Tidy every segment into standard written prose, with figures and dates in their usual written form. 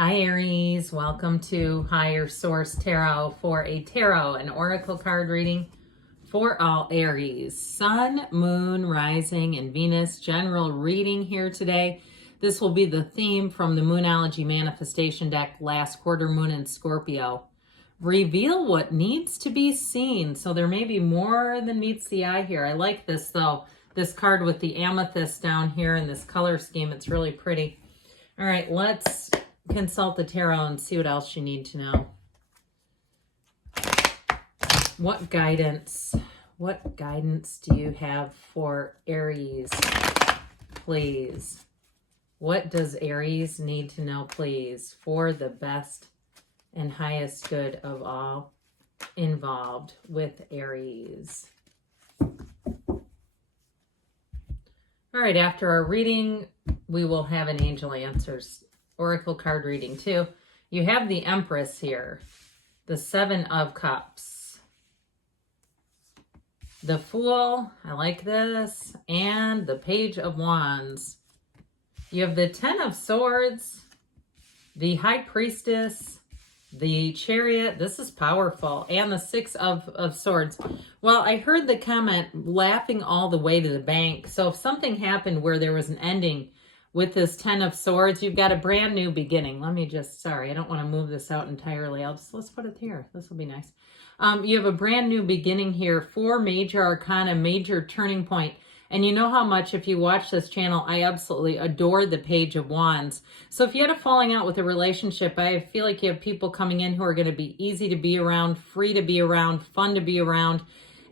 Hi Aries, welcome to Higher Source Tarot for a tarot and oracle card reading for all Aries. Sun, Moon, Rising, and Venus general reading here today. This will be the theme from the Moonology Manifestation deck, last quarter moon in Scorpio. Reveal what needs to be seen. So there may be more than meets the eye here. I like this though. This card with the amethyst down here in this color scheme. It's really pretty. All right, let's consult the tarot and see what else you need to know. What guidance do you have for Aries, please? What does Aries need to know, please, for the best and highest good of all involved with Aries? All right, after our reading, we will have an Angel Answers oracle card reading too. You have the Empress here, the Seven of Cups, the Fool, I like this, and the Page of Wands. You have the Ten of Swords, the High Priestess, the Chariot, this is powerful, and the Six of Swords. Well, I heard the comment, laughing all the way to the bank. So if something happened where there was an ending with this Ten of Swords, you've got a brand new beginning. Let me just, sorry, I don't want to move this out entirely. Let's put it here. This will be nice. You have a brand new beginning here, 4 major arcana, major turning point. And you know how much, if you watch this channel, I absolutely adore the Page of Wands. So if you had a falling out with a relationship, I feel like you have people coming in who are going to be easy to be around, free to be around, fun to be around.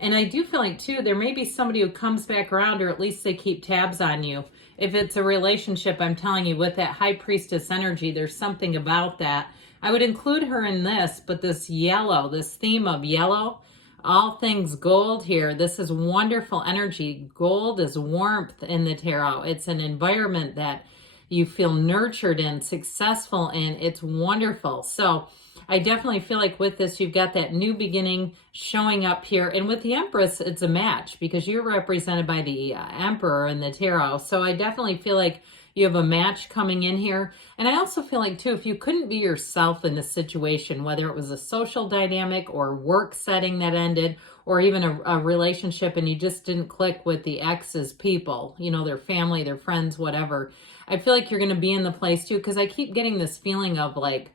And I do feel like, too, there may be somebody who comes back around, or at least they keep tabs on you. If it's a relationship, I'm telling you, with that High Priestess energy, there's something about that. I would include her in this, but this yellow, this theme of yellow, all things gold here. This is wonderful energy. Gold is warmth in the tarot. It's an environment that you feel nurtured in, successful in. It's wonderful. So I definitely feel like with this, you've got that new beginning showing up here. And with the Empress, it's a match because you're represented by the Emperor in the tarot. So I definitely feel like you have a match coming in here. And I also feel like, too, if you couldn't be yourself in this situation, whether it was a social dynamic or work setting that ended, or even a relationship and you just didn't click with the ex's people, you know, their family, their friends, whatever, I feel like you're going to be in the place, too, because I keep getting this feeling of like,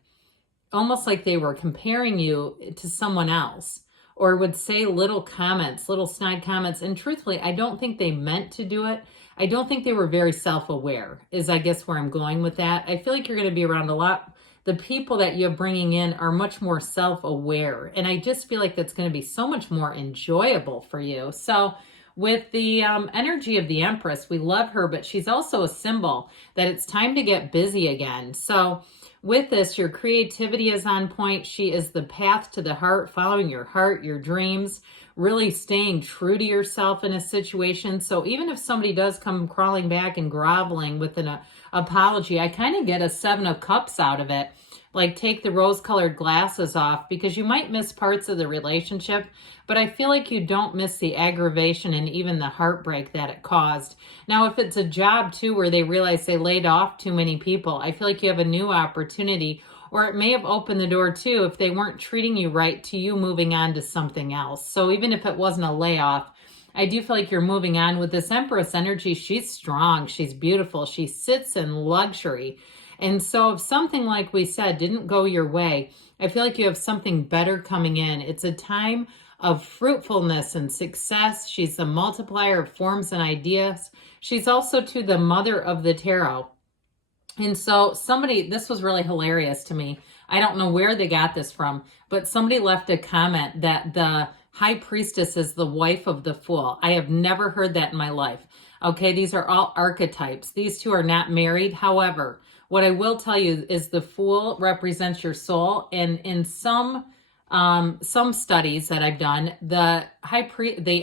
almost like they were comparing you to someone else, or would say little comments, little snide comments. And truthfully, I don't think they meant to do it. I don't think they were very self-aware, is I guess where I'm going with that. I feel like you're going to be around a lot. The people that you're bringing in are much more self-aware. And I just feel like that's going to be so much more enjoyable for you. So with the energy of the Empress, we love her, but she's also a symbol that it's time to get busy again. So with this, your creativity is on point. She is the path to the heart, following your heart, your dreams, really staying true to yourself in a situation. So even if somebody does come crawling back and groveling with an apology, I kind of get a 7 of Cups out of it. Like, take the rose-colored glasses off, because you might miss parts of the relationship, but I feel like you don't miss the aggravation and even the heartbreak that it caused. Now, if it's a job, too, where they realize they laid off too many people, I feel like you have a new opportunity, or it may have opened the door, too, if they weren't treating you right, to you moving on to something else. So even if it wasn't a layoff, I do feel like you're moving on. With this Empress energy, she's strong, she's beautiful, she sits in luxury. And so if something, like we said, didn't go your way, I feel like you have something better coming in. It's a time of fruitfulness and success. She's the multiplier of forms and ideas. She's also, too, the mother of the tarot. And so somebody, this was really hilarious to me. I don't know where they got this from, but somebody left a comment that the High Priestess is the wife of the Fool. I have never heard that in my life. Okay, these are all archetypes. These two are not married. However, what I will tell you is the Fool represents your soul. And in some studies that I've done, the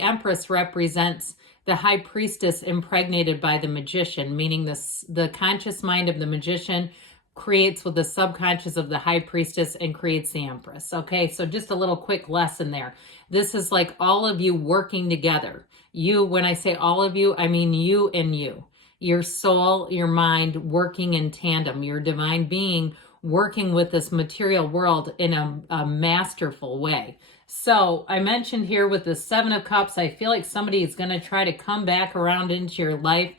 Empress represents the High Priestess impregnated by the magician, meaning the conscious mind of the magician creates with the subconscious of the High Priestess and creates the Empress. Okay, so just a little quick lesson there. This is like all of you working together. You, when I say all of you, I mean you and you. Your soul, your mind working in tandem, your divine being working with this material world in a masterful way. So I mentioned here with the Seven of Cups, I feel like somebody is going to try to come back around into your life.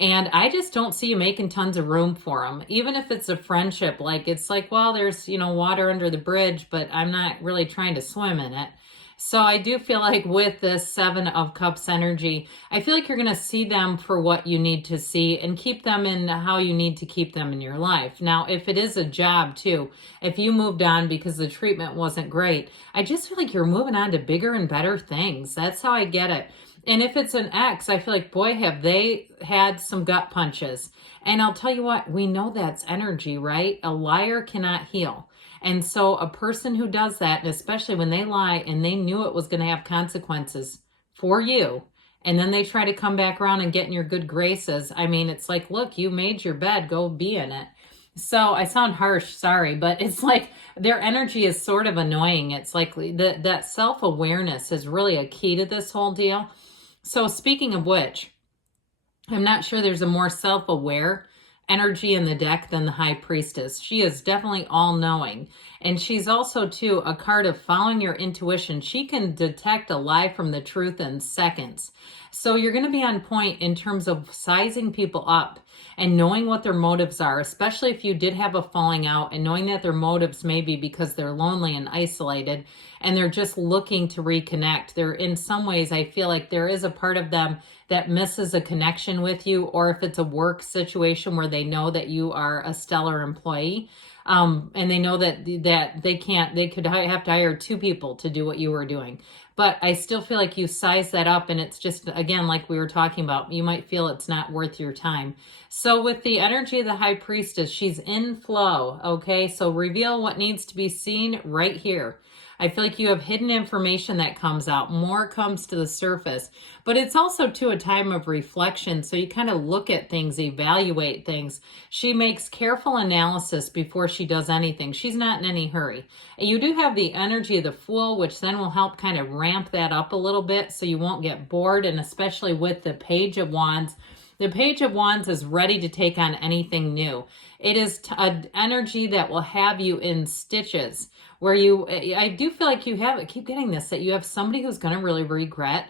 And I just don't see you making tons of room for them. Even if it's a friendship, like it's like, well, there's, water under the bridge, but I'm not really trying to swim in it. So I do feel like with this Seven of Cups energy, I feel like you're going to see them for what you need to see and keep them in how you need to keep them in your life. Now, if it is a job too, if you moved on because the treatment wasn't great, I just feel like you're moving on to bigger and better things. That's how I get it. And if it's an ex, I feel like, boy, have they had some gut punches. And I'll tell you what, we know that's energy, right? A liar cannot heal. And so a person who does that, and especially when they lie and they knew it was going to have consequences for you, and then they try to come back around and get in your good graces, I mean, it's like, look, you made your bed, go be in it. So I sound harsh, sorry, but it's like their energy is sort of annoying. It's like that self-awareness is really a key to this whole deal. So speaking of which, I'm not sure there's a more self-aware energy in the deck than the High Priestess. She is definitely all-knowing. And she's also, too, a card of following your intuition. She can detect a lie from the truth in seconds. So you're going to be on point in terms of sizing people up and knowing what their motives are, especially if you did have a falling out, and knowing that their motives may be because they're lonely and isolated and they're just looking to reconnect. They're, in some ways, I feel like there is a part of them that misses a connection with you, or if it's a work situation where they know that you are a stellar employee, and they know that they could have to hire two people to do what you were doing. But I still feel like you size that up, and it's just, again, like we were talking about, you might feel it's not worth your time. So with the energy of the High Priestess, she's in flow, okay? So reveal what needs to be seen right here. I feel like you have hidden information that comes out. More comes to the surface. But it's also, too, a time of reflection. So you kind of look at things, evaluate things. She makes careful analysis before she does anything. She's not in any hurry. And you do have the energy of the Fool, which then will help kind of ramp that up a little bit so you won't get bored. And especially with the Page of Wands, the Page of Wands is ready to take on anything new. It is an energy that will have you in stitches, where I do feel like I keep getting this, that you have somebody who's going to really regret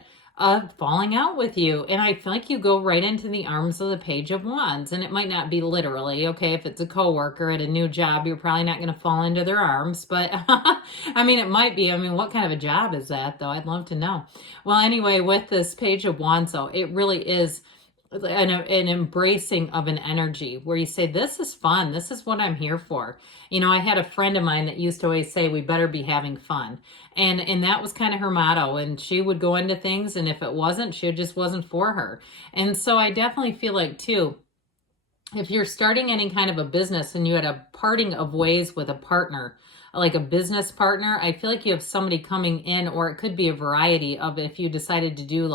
falling out with you. And I feel like you go right into the arms of the Page of Wands. And it might not be literally, okay, if it's a coworker at a new job, you're probably not going to fall into their arms. But I mean, it might be. I mean, what kind of a job is that, though? I'd love to know. Well, anyway, with this Page of Wands, though, it really is an embracing of an energy where you say, this is fun. This is what I'm here for. I had a friend of mine that used to always say, we better be having fun. And that was kind of her motto. And she would go into things, and if it wasn't, she just wasn't for her. And so I definitely feel like, too, if you're starting any kind of a business and you had a parting of ways with a partner, like a business partner, I feel like you have somebody coming in, or it could be a variety of, if you decided to do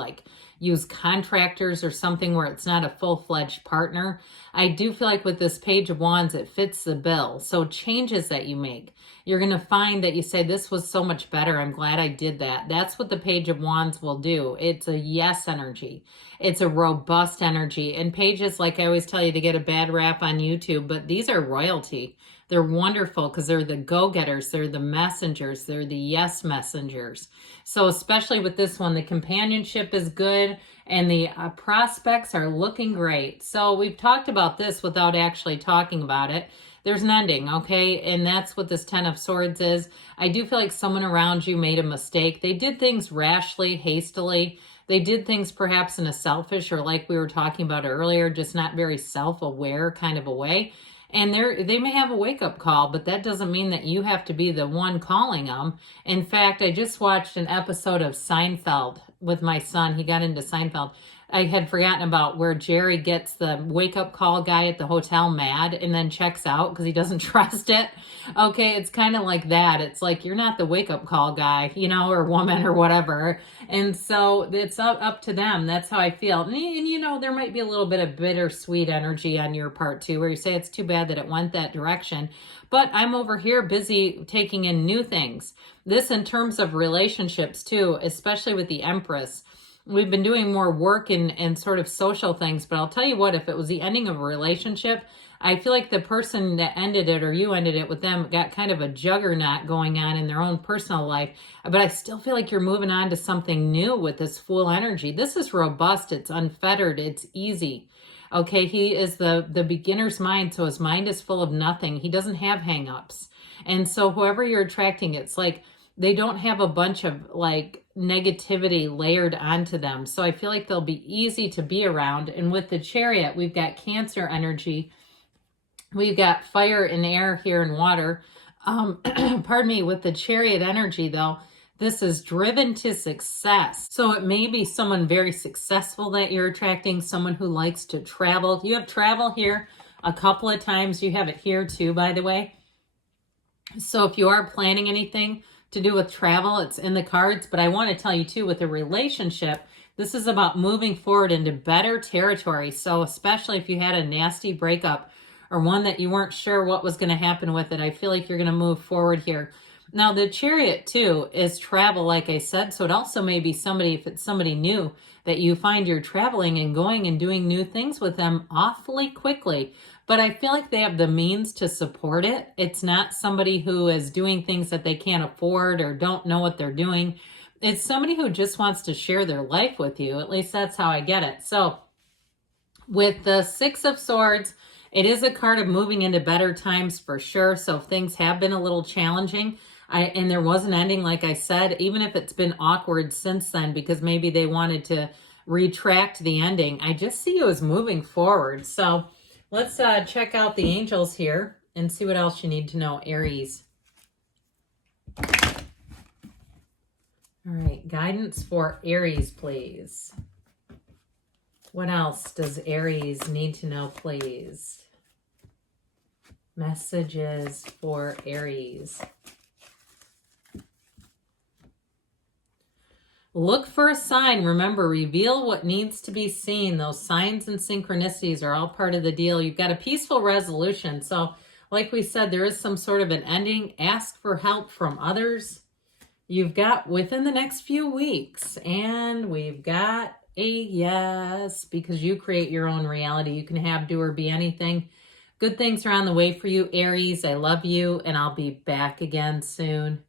use contractors or something where it's not a full-fledged partner. I do feel like with this Page of Wands, it fits the bill. So changes that you make, you're going to find that you say, this was so much better. I'm glad I did that. That's what the Page of Wands will do. It's a yes energy. It's a robust energy. And pages, like I always tell you, to get a bad rap on YouTube, but these are royalty. They're wonderful because they're the go-getters. They're the messengers. They're the yes messengers. So especially with this one, the companionship is good and the prospects are looking great. So we've talked about this without actually talking about it. There's an ending, okay? And that's what this Ten of Swords is. I do feel like someone around you made a mistake. They did things rashly, hastily. They did things perhaps in a selfish, or like we were talking about earlier, just not very self-aware kind of a way. And they may have a wake-up call, but that doesn't mean that you have to be the one calling them. In fact, I just watched an episode of Seinfeld with my son. He got into Seinfeld. I had forgotten about where Jerry gets the wake-up call guy at the hotel mad and then checks out because he doesn't trust it. Okay, it's kind of like that. It's like, you're not the wake-up call guy, or woman or whatever. And so it's up to them. That's how I feel. And there might be a little bit of bittersweet energy on your part too, where you say, it's too bad that it went that direction. But I'm over here busy taking in new things. This in terms of relationships too, especially with the Empress. We've been doing more work and sort of social things, but I'll tell you what, if it was the ending of a relationship, I feel like the person that ended it, or you ended it with them, got kind of a juggernaut going on in their own personal life. But I still feel like you're moving on to something new with this Fool energy. This is robust. It's unfettered. It's easy. Okay, he is the beginner's mind, so his mind is full of nothing. He doesn't have hang-ups. And so whoever you're attracting, it's like they don't have a bunch of like negativity layered onto them. So I feel like they'll be easy to be around. And with the Chariot, we've got Cancer energy. We've got fire and air here and water. Pardon me, with the Chariot energy though, this is driven to success. So it may be someone very successful that you're attracting, someone who likes to travel. You have travel here a couple of times. You have it here too, by the way. So if you are planning anything to do with travel, it's in the cards. But I want to tell you too, with a relationship, this is about moving forward into better territory. So especially if you had a nasty breakup or one that you weren't sure what was going to happen with it, I feel like you're going to move forward here. Now, the Chariot, too, is travel, like I said. So it also may be somebody, if it's somebody new, that you find you're traveling and going and doing new things with them awfully quickly. But I feel like they have the means to support it. It's not somebody who is doing things that they can't afford or don't know what they're doing. It's somebody who just wants to share their life with you. At least that's how I get it. So with the Six of Swords, it is a card of moving into better times for sure. So if things have been a little challenging, and there was an ending, like I said, even if it's been awkward since then because maybe they wanted to retract the ending, I just see you as moving forward. So let's check out the angels here and see what else you need to know, Aries. All right, guidance for Aries, please. What else does Aries need to know, please? Messages for Aries. Look for a sign. Remember, reveal what needs to be seen. Those signs and synchronicities are all part of the deal. You've got a peaceful resolution. So, like we said, there is some sort of an ending. Ask for help from others. You've got within the next few weeks. And we've got a yes, because you create your own reality. You can have, do, or be anything. Good things are on the way for you, Aries. I love you, and I'll be back again soon.